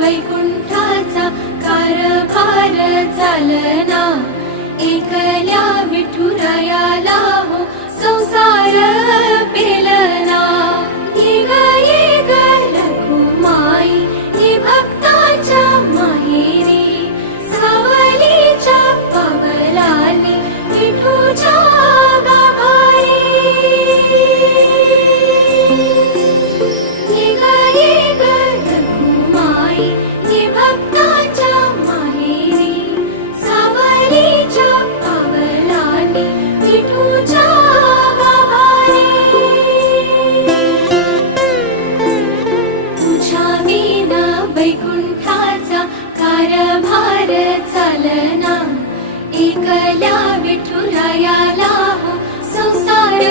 वैकुंठाचा कारभार चालना, एकल्या विठुरायाला हो संसार पेलना। ये ग रखुमाई ये भक्ताच्या माहेरी, सावलीच्या पावलांनी विठूच्या गाभारी। ये ग रखुमाई ये भक्ताच्या माहेरी, सावलीच्या पावलांनी विठूच्या गाभारी। तुझ्या विना वैकुंठाचा कारभार चालना, एकल्या विठुरायाला हो संसार